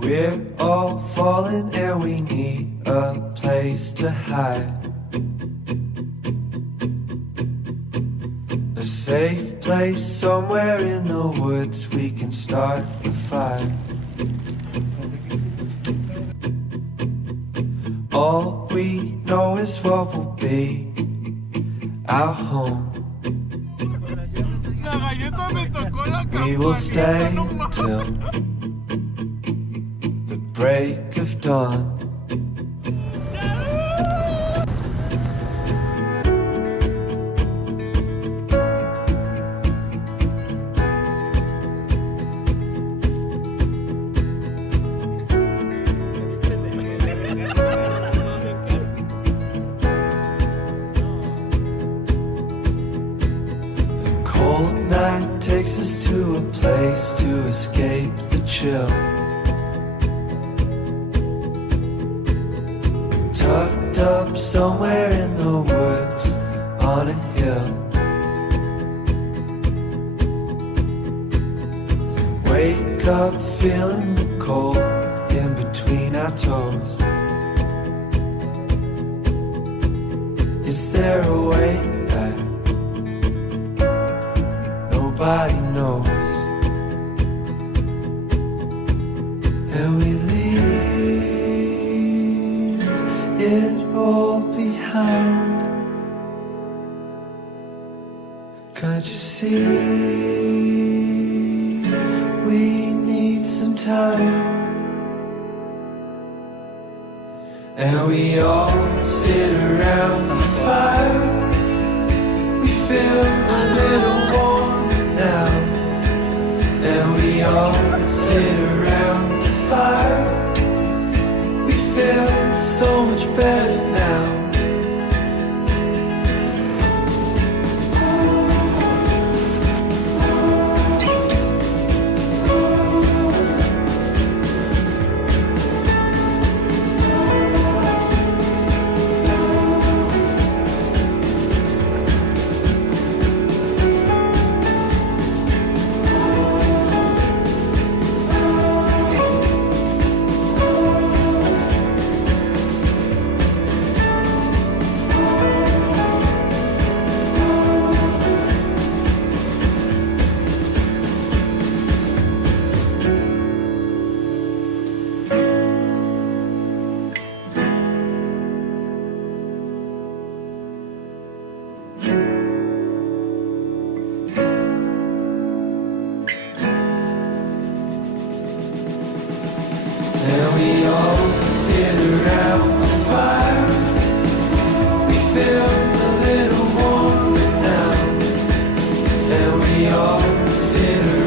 We're all falling and we need a place to hide. A safe place somewhere in the woods we can start a fire. All we know is what will be our home. We will stay till the break of dawn. The cold night takes us to a place to escape the chill. Tucked up somewhere in the woods on a hill. Wake up feeling the cold in between our toes. Is there a way back? Nobody knows. And we leave it all behind. Can't you see? We need some time. And we all sit around the fire. We feel a little warmer now. And we all sit around the fire. We feel so much better now. And we all sit around the fire. We feel a little warmer now. And we all sit around